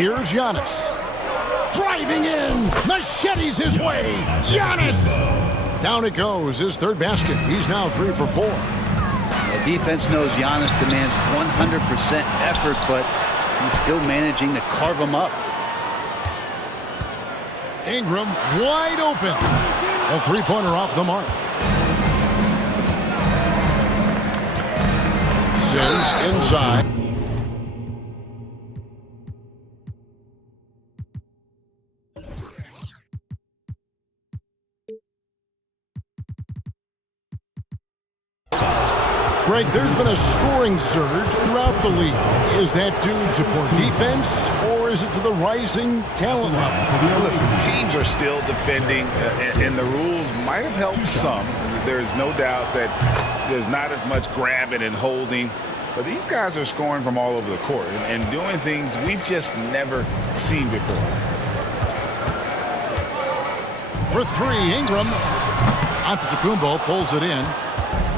Here's Giannis. Driving in. Machetes his way. Giannis. Down it goes. His third basket. He's now 3 for 4. The defense knows Giannis demands 100% effort, but he's still managing to carve him up. Ingram wide open. A three-pointer off the mark. Sims inside. Greg, there's been a scoring surge throughout the league. Is that due to poor defense, or is it to the rising talent level? Listen, teams are still defending, and the rules might have helped some. There's no doubt that there's not as much grabbing and holding. But these guys are scoring from all over the court and doing things we've just never seen before. For three, Ingram. Antetokounmpo pulls it in.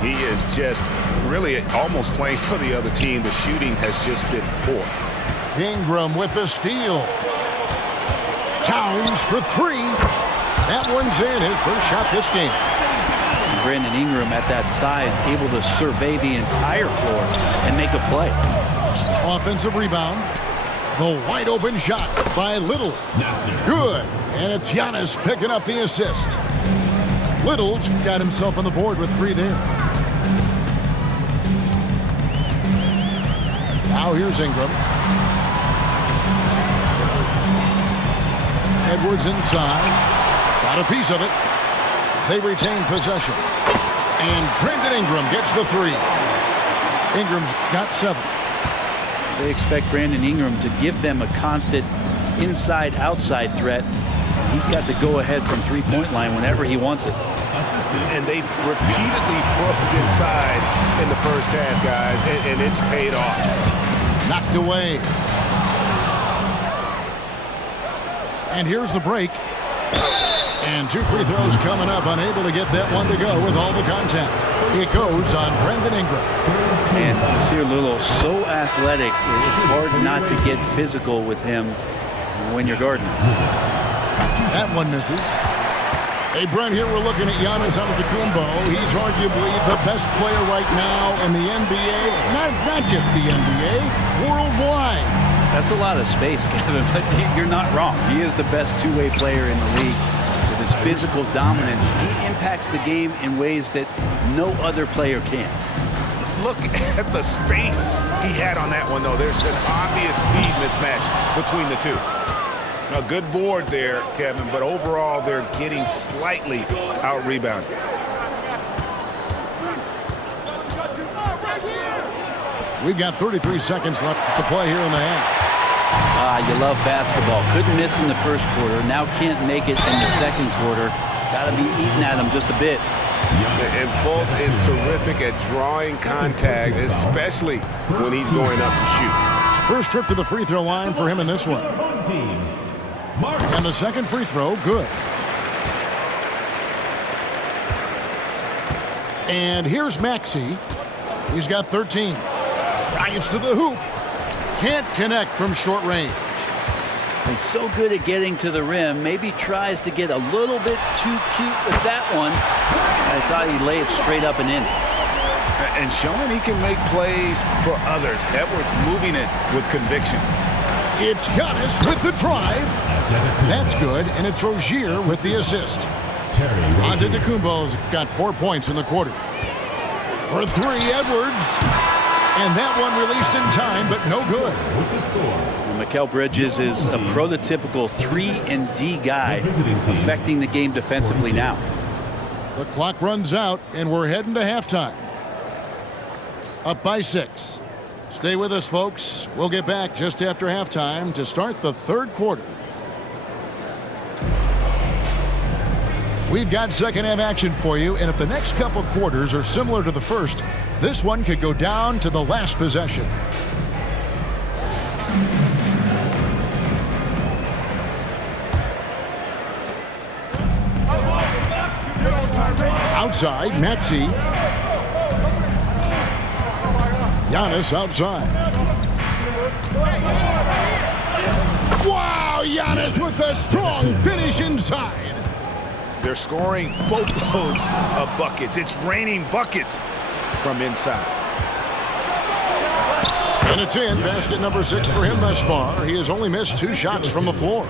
He is just really almost playing for the other team. The shooting has just been poor. Ingram with the steal. Towns for three. That one's in. His first shot this game. Brandon Ingram at that size, able to survey the entire floor and make a play. Offensive rebound. The wide open shot by Little. Good. And it's Giannis picking up the assist. Little's got himself on the board with three there. Now here's Ingram. Edwards inside. Got a piece of it. They retain possession. And Brandon Ingram gets the three. Ingram's got 7. They expect Brandon Ingram to give them a constant inside-outside threat. He's got to go ahead from three-point line whenever he wants it. And they've repeatedly broke inside in the first half, guys, and it's paid off. Knocked away. And here's the break. And 2 free throws coming up, unable to get that one to go with all the contact. It goes on Brandon Ingram. And Nasir Little, so athletic, it's hard not to get physical with him when you're guarding. That one misses. Hey, Brent, here we're looking at Giannis Antetokounmpo. He's arguably the best player right now in the NBA. Not just the NBA, worldwide. That's a lot of space, Kevin, but you're not wrong. He is the best two-way player in the league. With his physical dominance, he impacts the game in ways that no other player can. Look at the space he had on that one, though. There's an obvious speed mismatch between the two. A good board there, Kevin, but overall they're getting slightly out-rebounded. We've got 33 seconds left to play here in the half. You love basketball. Couldn't miss in the first quarter. Now can't make it in the second quarter. Got to be eating at him just a bit. And Fultz is terrific at drawing contact, especially when he's going up to shoot. First trip to the free throw line for him in this one. And the second free throw, good. And here's Maxey. He's got 13. Drives to the hoop. Can't connect from short range. He's so good at getting to the rim. Maybe tries to get a little bit too cute with that one. I thought he'd lay it straight up and in. And showing he can make plays for others. Edwards moving it with conviction. It's Giannis with the drive. That's good, and it's Rozier with the assist. Antetokounmpo's got 4 points in the quarter. For three, Edwards. And that one released in time, but no good. Well, Mikal Bridges is a prototypical 3-and-D guy, affecting the game defensively now. The clock runs out, and we're heading to halftime. Up by 6. Stay with us, folks. We'll get back just after halftime to start the third quarter. We've got second half action for you, and if the next couple quarters are similar to the first, this one could go down to the last possession. Outside, Maxey. Giannis outside. Wow, Giannis with a strong finish inside. They're scoring boatloads of buckets. It's raining buckets from inside. And it's in. Basket number 6 for him thus far. He has only missed 2 shots from the floor.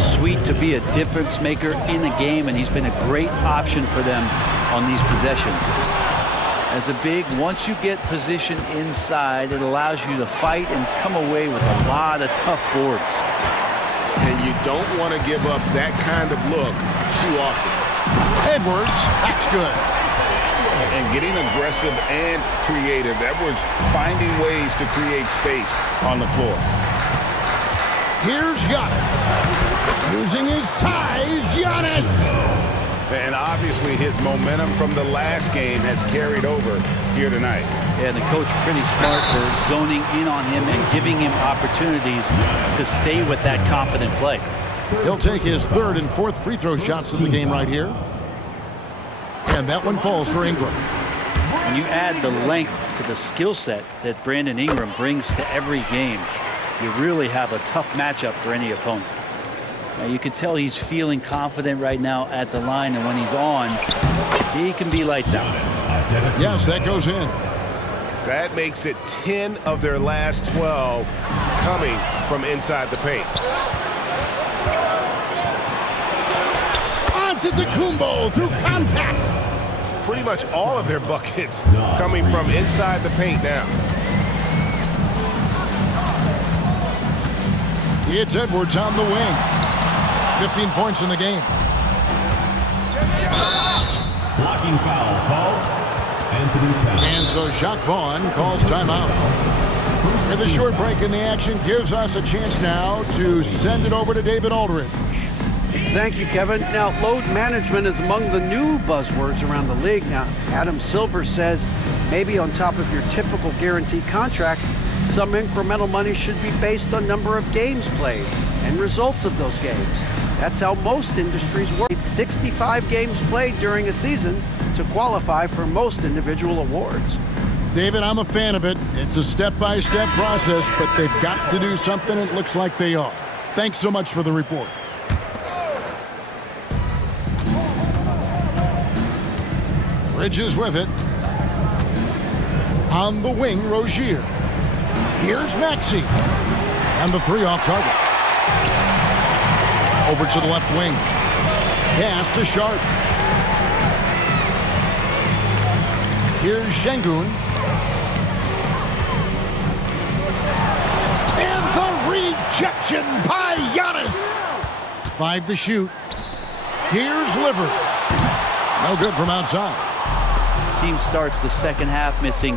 Sweet to be a difference maker in the game, and he's been a great option for them on these possessions. As a big, once you get position inside, it allows you to fight and come away with a lot of tough boards. And you don't want to give up that kind of look too often. Edwards, that's good. And getting aggressive and creative. Edwards finding ways to create space on the floor. Here's Giannis. Using his size, Giannis. And obviously his momentum from the last game has carried over here tonight. Yeah, the coach pretty smart for zoning in on him and giving him opportunities to stay with that confident play. He'll take his 3rd and 4th free throw shots in the game right here. And that one falls for Ingram. When you add the length to the skill set that Brandon Ingram brings to every game, you really have a tough matchup for any opponent. Now, you can tell he's feeling confident right now at the line, and when he's on, he can be lights out. Yes, that goes in. That makes it 10 of their last 12 coming from inside the paint. Antetokounmpo through contact. Pretty much all of their buckets coming from inside the paint now. It's Edwards on the wing. 15 points in the game. Blocking foul called. Anthony Towns. And so Jacques Vaughn calls timeout. And the short break in the action gives us a chance now to send it over to David Aldridge. Thank you, Kevin. Now, load management is among the new buzzwords around the league. Now, Adam Silver says maybe on top of your typical guaranteed contracts, some incremental money should be based on number of games played and results of those games. That's how most industries work. It's 65 games played during a season to qualify for most individual awards. David, I'm a fan of it. It's a step-by-step process, but they've got to do something. It looks like they are. Thanks so much for the report. Bridges with it. On the wing, Rozier. Here's Maxey. And the 3 off target. Over to the left wing. Pass to Sharp. Here's Şengün. And the rejection by Giannis. 5 to shoot. Here's Livers. No good from outside. Team starts the second half missing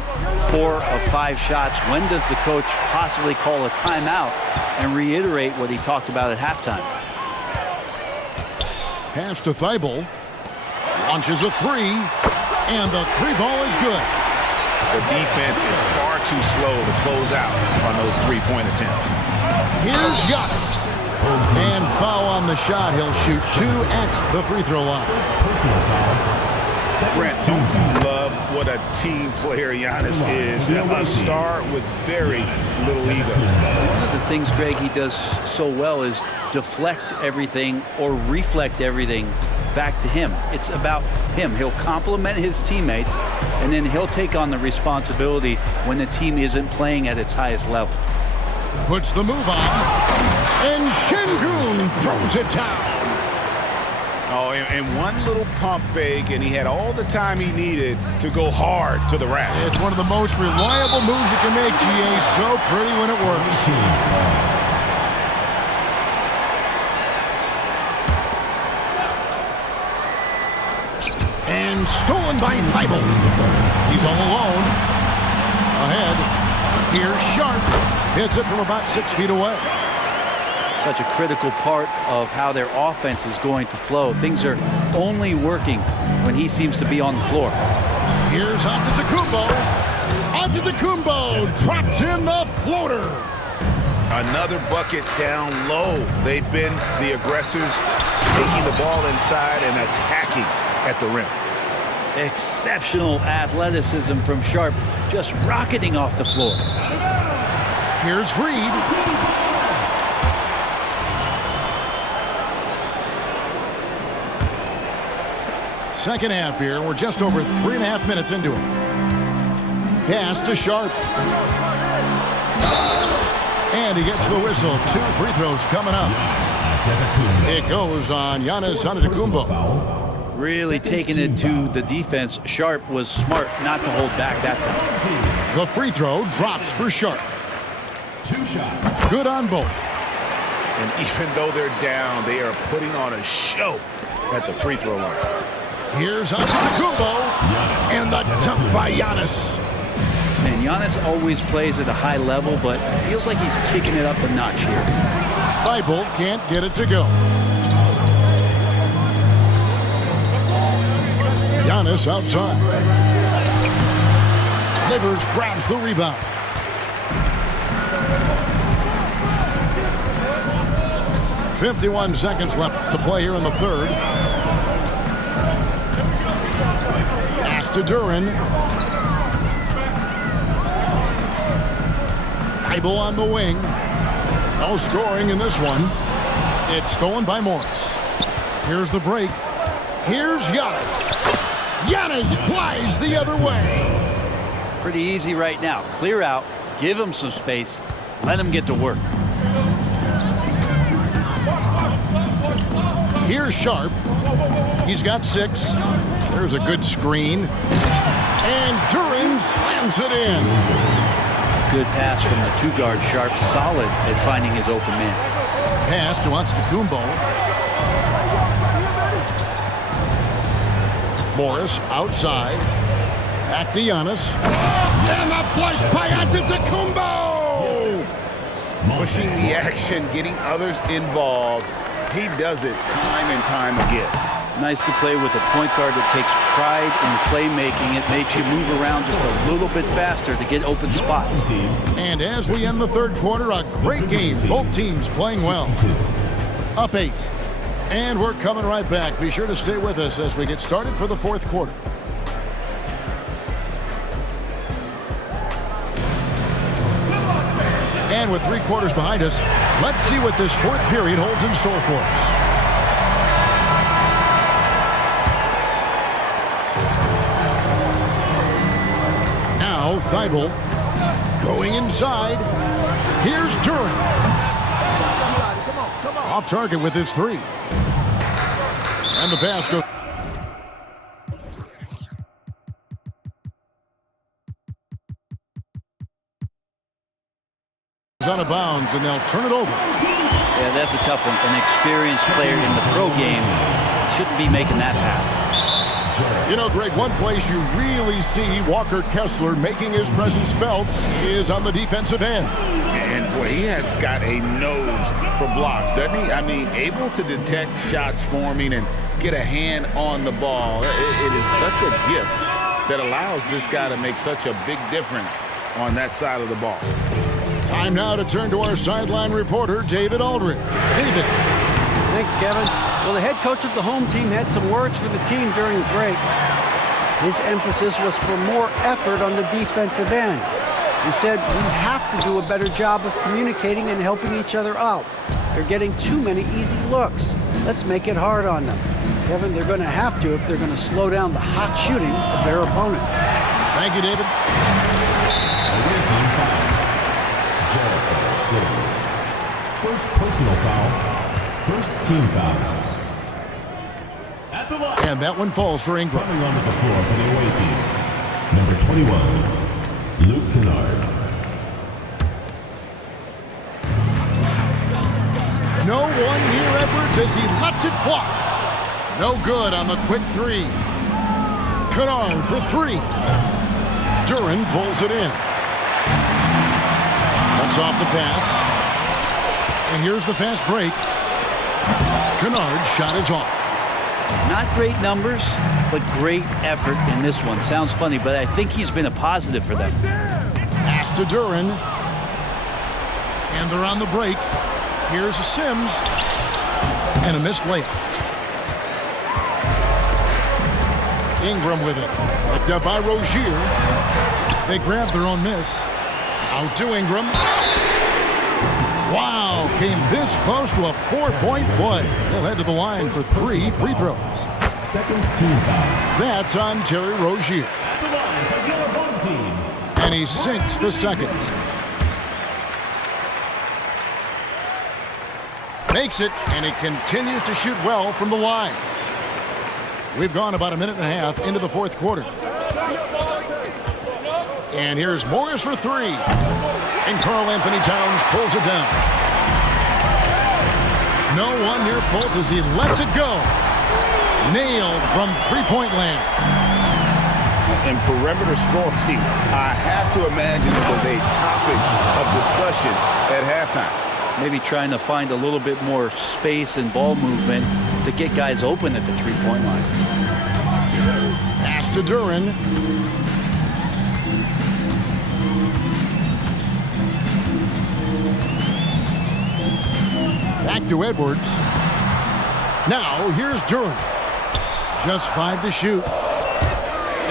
4 of 5 shots. When does the coach possibly call a timeout and reiterate what he talked about at halftime? Pass to Thibault. Launches a 3. And the 3 ball is good. The defense is far too slow to close out on those 3-point attempts. Here's Giannis. And foul on the shot. He'll shoot 2 at the free throw line. Brent, don't you love what a team player Giannis is? A star with very little ego. One of the things, Greg, he does so well is deflect everything or reflect everything back to him. It's about him. He'll compliment his teammates, and then he'll take on the responsibility when the team isn't playing at its highest level. Puts the move on. And Şengün throws it down. Oh, and one little pump fake, and he had all the time he needed to go hard to the rack. It's one of the most reliable moves you can make, GA. So pretty when it works. And stolen by Thibault. He's all alone. Ahead. Here's Sharp. Hits it from about 6 feet away. Such a critical part of how their offense is going to flow. Things are only working when he seems to be on the floor. Here's Antetokounmpo. Antetokounmpo drops in the floater. Another bucket down low. They've been the aggressors, taking the ball inside and attacking at the rim. Exceptional athleticism from Sharp, just rocketing off the floor. Here's Reed. second half here. We're just over 3.5 minutes into it. Pass to Sharp. And he gets the whistle. 2 free throws coming up. It goes on Giannis Antetokounmpo. Really taking it to the defense. Sharp was smart not to hold back that time. The free throw drops for Sharp. 2 shots. Good on both. And even though they're down, they are putting on a show at the free throw line. Here's Antetokounmpo. And the dunk by Giannis. And Giannis always plays at a high level, but it feels like he's kicking it up a notch here. Thibault can't get it to go. Giannis outside. Livers grabs the rebound. .51 seconds left to play here in the third. Pass to Duren. Thibault on the wing. No scoring in this one. It's stolen by Morris. Here's the break. Here's Giannis. Giannis flies the other way. Pretty easy right now. Clear out, give him some space, let him get to work. Here's Sharp. He's got 6. There's a good screen. And Duren slams it in. Good pass from the 2-guard. Sharp, solid at finding his open man. Pass to Antetokounmpo. Morris outside. Back to Giannis. And a flush by Antetokounmpo! Pushing the action, getting others involved. He does it time and time again. Nice to play with a point guard that takes pride in playmaking. It makes you move around just a little bit faster to get open spots. And as we end the third quarter, a great game. Both teams playing well. Up 8. And we're coming right back. Be sure to stay with us as we get started for the fourth quarter. And with 3 quarters behind us, let's see what this fourth period holds in store for us. Now Thibault going inside. Here's Duren. Off target with his 3. And the pass goes. Out of bounds, and they'll turn it over. Yeah, that's a tough one. An experienced player in the pro game shouldn't be making that pass. You know, Greg, one place you really see Walker Kessler making his presence felt is on the defensive end. And boy, he has got a nose for blocks, doesn't he? I mean, able to detect shots forming and get a hand on the ball. It is such a gift that allows this guy to make such a big difference on that side of the ball. Time now to turn to our sideline reporter, David Aldridge. David. Thanks, Kevin. Well, the head coach of the home team had some words for the team during the break. His emphasis was for more effort on the defensive end. He said we have to do a better job of communicating and helping each other out. They're getting too many easy looks. Let's make it hard on them. Kevin, they're going to have to if they're going to slow down the hot shooting of their opponent. Thank you, David. First personal foul. First team foul. At the line. And that one falls for Ingram. Coming onto the floor for the away team. Number 21, Luke Kennard. No one near Edwards as he lets it fly. No good on the quick 3. Kennard for 3. Duren pulls it in. Cuts off the pass. And here's the fast break. Kennard's shot is off. Not great numbers, but great effort in this one. Sounds funny, but I think he's been a positive for them. Pass to Duren. And they're on the break. Here's a Sims. And a missed layup. Ingram with it. Picked up by Rozier. They grab their own miss. Out to Ingram. Wow, came this close to a 4-point play. They'll head to the line for 3 free throws. Second team foul. That's on Terry Rozier. At the line for your home team. And he sinks the second. Makes it, and he continues to shoot well from the line. We've gone about a minute and a half into the fourth quarter. And here's Morris for three. And Karl Anthony Towns pulls it down. No one near fault as he lets it go. Nailed from three-point land. And perimeter scoring, I have to imagine it was a topic of discussion at halftime. Maybe trying to find a little bit more space and ball movement to get guys open at the three-point line. Pass to Duren. Back to Edwards. Now here's Duren. Just 5 to shoot.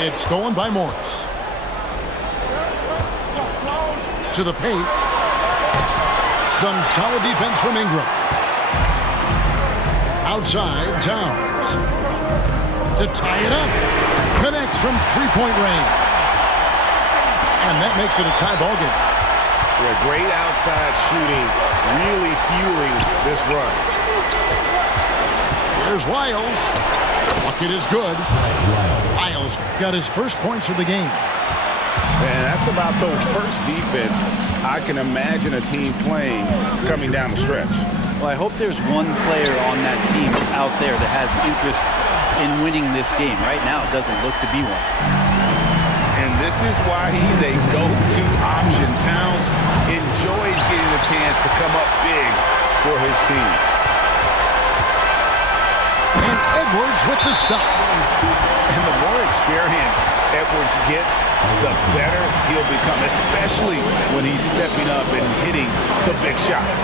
It's stolen by Morris. To the paint. Some solid defense from Ingram. Outside, Towns. To tie it up. Connects from three-point range. And that makes it a tie ball game. Yeah, great outside shooting, really fueling this run. Here's Wiles. Bucket is good. Wiles got his first points of the game. And that's about the worst defense I can imagine a team playing coming down the stretch. Well, I hope there's one player on that team out there that has interest in winning this game. Right now, it doesn't look to be one. And this is why he's a go-to option. Towns enjoys getting a chance to come up big for his team. And Edwards with the stop. And the more experience Edwards gets, the better he'll become, especially when he's stepping up and hitting the big shots.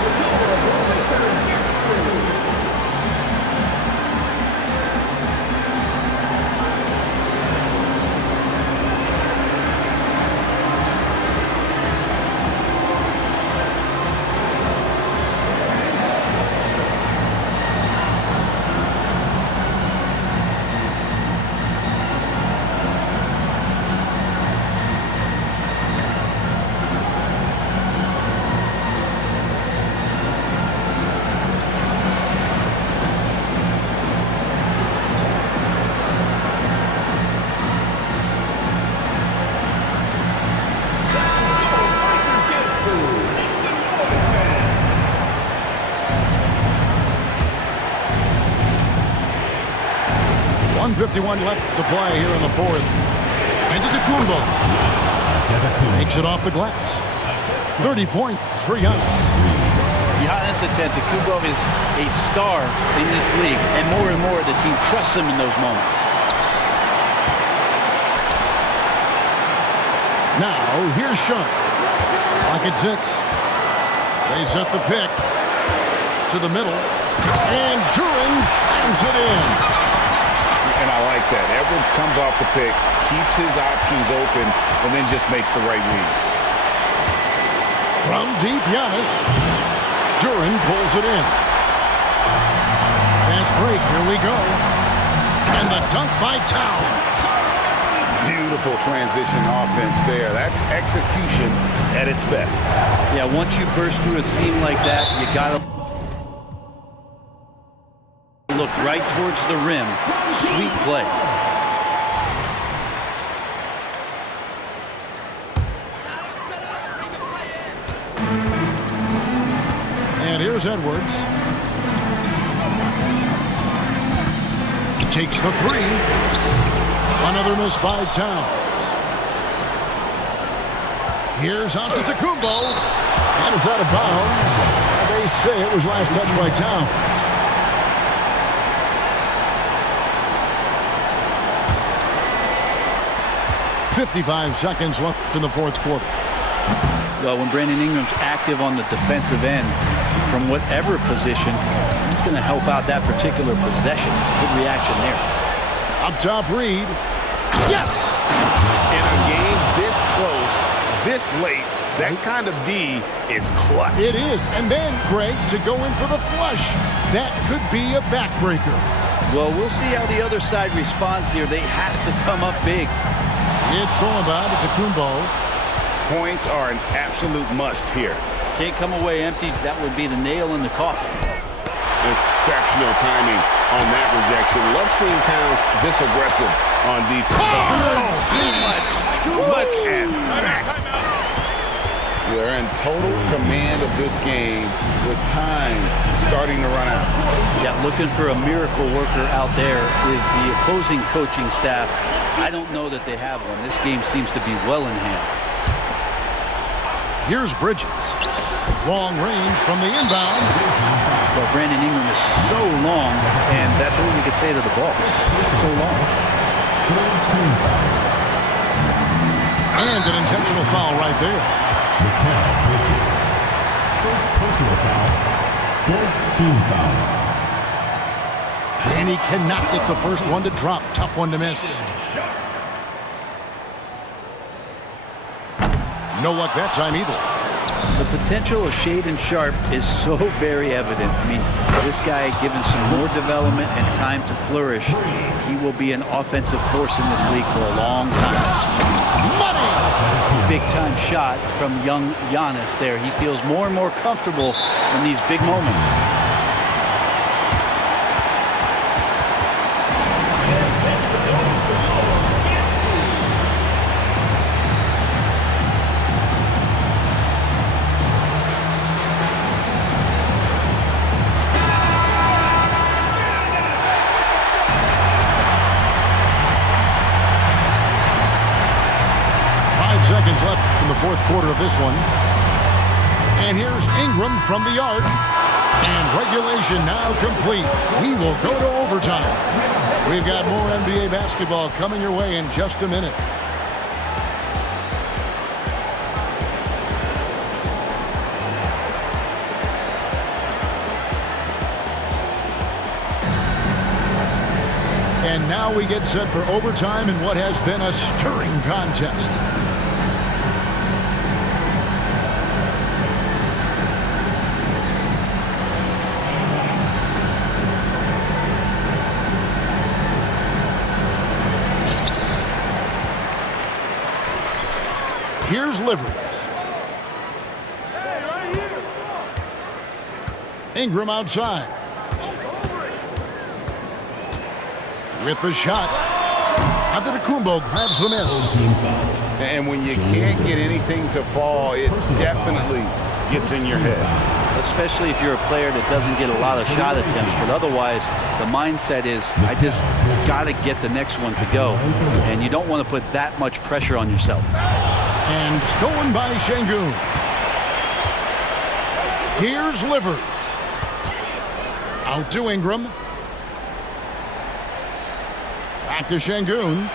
.51 left to play here in the fourth. Antetokounmpo makes it off the glass. 30 points for Giannis. Giannis Antetokounmpo is a star in this league, and more the team trusts him in those moments. Now, here's Sean. Clock at 6. They set the pick to the middle. And Duren slams it in. And I like that. Edwards comes off the pick, keeps his options open, and then just makes the right read. From deep, Giannis. Duren pulls it in. Fast break, here we go. And the dunk by Towns. Beautiful transition offense there. That's execution at its best. Yeah, once you burst through a seam like that, you got to look right towards the rim. Sweet play. And here's Edwards. Takes the three. Another miss by Towns. Here's Antetokounmpo. And it's out of bounds. They say it was last touched by Towns. 55 seconds left in the fourth quarter. Well, when Brandon Ingram's active on the defensive end, from whatever position, he's going to help out that particular possession. Good reaction there. Up top, Reed. Yes! In a game this close, this late, that kind of D is clutch. It is. And then, Greg, to go in for the flush. That could be a backbreaker. Well, we'll see how the other side responds here. They have to come up big. It's thrown by Antetokounmpo. Points are an absolute must here. Can't come away empty. That would be the nail in the coffin. Exceptional timing on that rejection. Love seeing Towns this aggressive on defense. Look at that. They're in total command of this game with time starting to run out. Yeah, looking for a miracle worker out there is the opposing coaching staff. I don't know that they have one. This game seems to be well in hand. Here's Bridges. Long range from the inbound. But Brandon Ingram is so long, and that's all you could say to the ball. So long. And an intentional foul right there. Mikal Bridges. First personal foul. Fourth team foul. And he cannot get the first one to drop. Tough one to miss. No luck that time either. The potential of Shaedon Sharpe is so very evident. I mean, this guy, given some more development and time to flourish, he will be an offensive force in this league for a long time. Money! Big-time shot from young Giannis there. He feels more and more comfortable in these big moments. Seconds left in the fourth quarter of this one. And here's Ingram from the arc. And regulation now complete. We will go to overtime. We've got more NBA basketball coming your way in just a minute. And now we get set for overtime in what has been a stirring contest. Here's Livers. Ingram outside. With the shot. Antetokounmpo grabs the miss. And when you can't get anything to fall, it definitely gets in your head. Especially if you're a player that doesn't get a lot of shot attempts. But otherwise, the mindset is, I just got to get the next one to go. And you don't want to put that much pressure on yourself. And stolen by Şengün. Here's Livers. Out to Ingram. Back to Şengün.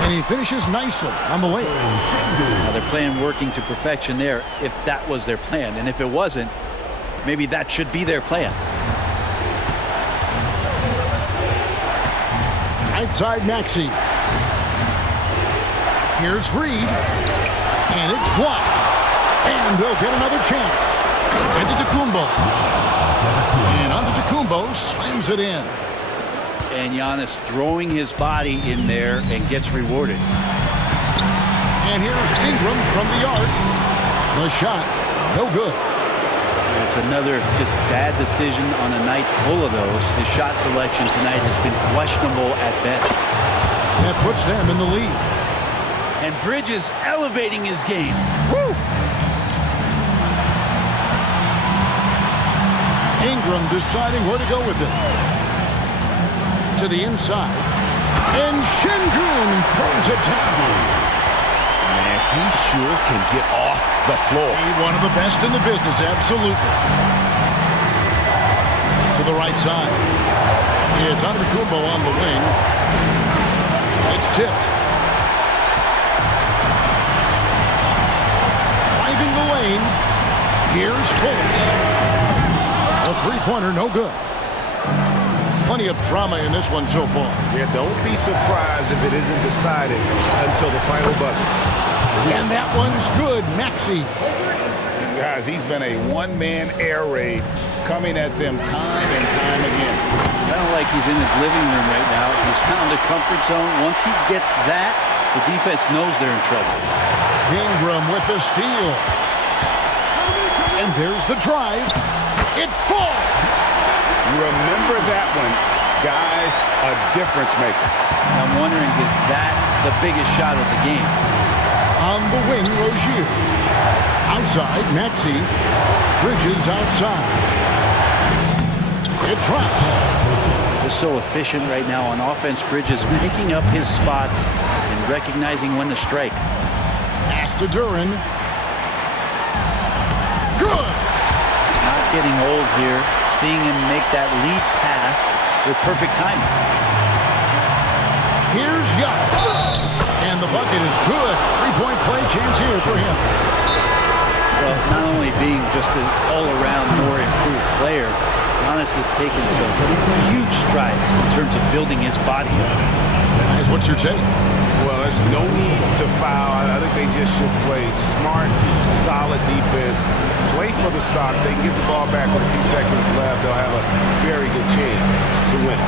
And he finishes nicely on the way. Now they're playing working to perfection there if that was their plan. And if it wasn't, maybe that should be their plan. Outside Maxey. Here's Reed. And it's blocked. And they'll get another chance. Antetokounmpo. And Antetokounmpo slams it in. And Giannis throwing his body in there and gets rewarded. And here's Ingram from the arc. The shot, no good. And it's another just bad decision on a night full of those. His shot selection tonight has been questionable at best. That puts them in the lead. And Bridges elevating his game. Woo! Ingram deciding where to go with it. To the inside. And Şengün throws it down. Man, he sure can get off the floor. One of the best in the business, absolutely. To the right side. It's Antetokounmpo on the wing. It's tipped. Driving the lane. Here's Fultz. A three-pointer, no good. Plenty of drama in this one so far. Yeah, don't be surprised if it isn't decided until the final buzzer. And that one's good, Maxey. You Guys, he's been a one-man air raid coming at them time and time again. Kind of like he's in his living room right now. He's found a comfort zone. Once he gets that, the defense knows they're in trouble. Ingram with the steal. And there's the drive. It falls. Remember that one, guys, a difference maker. I'm wondering, is that the biggest shot of the game? On the wing, Rozier. Outside, Maxey. Bridges outside. It drops. He's so efficient right now on offense. Bridges picking up his spots and recognizing when to strike. Pass to Duren. Good. Not getting old here. Seeing him make that lead pass with perfect timing. Here's Young. And the bucket is good. Three-point play chance here for him. Well, not only being just an all-around more improved player, Giannis has taken some huge strides in terms of building his body up. Guys, what's your take? Well, there's no need to foul. I think they just should play smart, solid defense. Play for the stop. They can get the ball back with a few seconds left. They'll have a very good chance to win.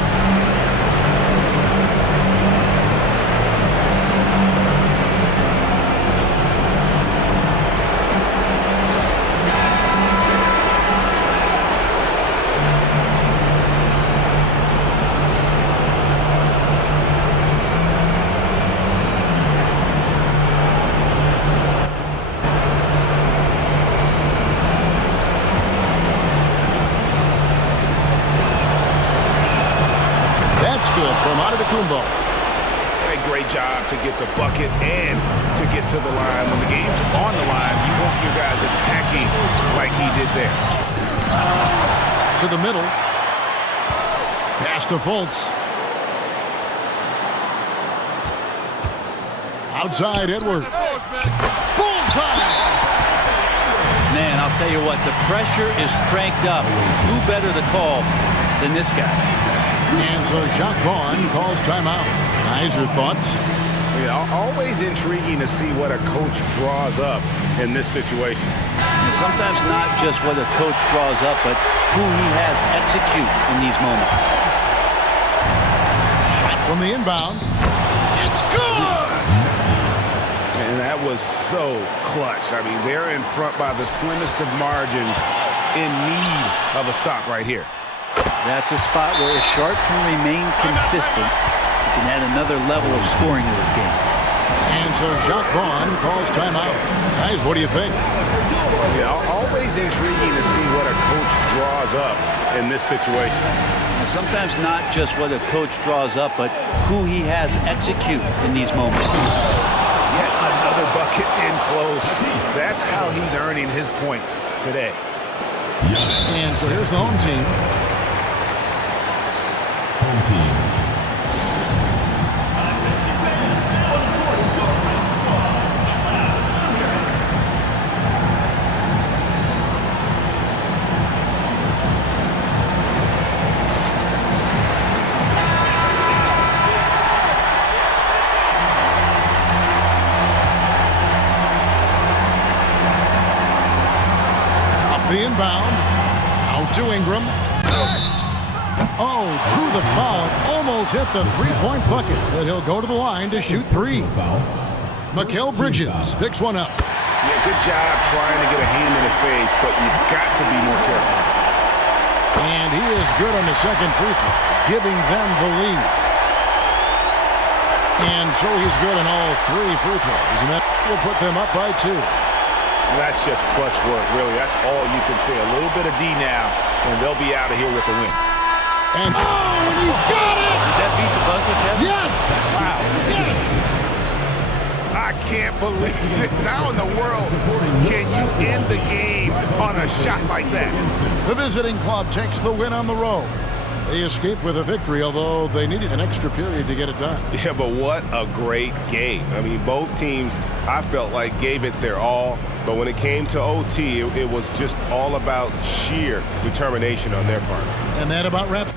Good from Antetokounmpo. A great job to get the bucket and to get to the line. When the game's on the line, you want your guys attacking like he did there. To the middle. Pass to Fultz. Outside, Edwards. Bullseye! Man, I'll tell you what, the pressure is cranked up. Who better to call than this guy? And so Jacques Vaughn calls timeout. Guys, your thoughts? Yeah, always intriguing to see what a coach draws up in this situation. Sometimes not just what a coach draws up, but who he has execute in these moments. Shot from the inbound. It's good! And that was so clutch. I mean, they're in front by the slimmest of margins, in need of a stop right here. That's a spot where if Sharp can remain consistent, he can add another level of scoring to his game. And so Jacques Vaughn calls timeout. Guys, what do you think? Yeah, always intriguing to see what a coach draws up in this situation. And sometimes not just what a coach draws up, but who he has execute in these moments. Yet another bucket in close. That's how he's earning his points today. And so here's the home team. Home team. Off the inbound. Out to Ingram. Oh, drew the foul. Almost hit the three-point bucket. But he'll go to the line to shoot three. Mikal Bridges picks one up. Yeah, good job trying to get a hand in the face, but you've got to be more careful. And he is good on the second free throw, giving them the lead. And so he's good on all three free throws, and that will put them up by 2. Well, that's just clutch work, really. That's all you can say. A little bit of D now, and they'll be out of here with the win. And he got it! Did that beat the buzzer, Kevin? Yes! Wow. Yes! I can't believe this. How in the world can you end the game on a shot like that? The visiting club takes the win on the road. They escaped with a victory, although they needed an extra period to get it done. Yeah, but what a great game. I mean, both teams, I felt like, gave it their all. But when it came to OT, it was just all about sheer determination on their part. And that about wraps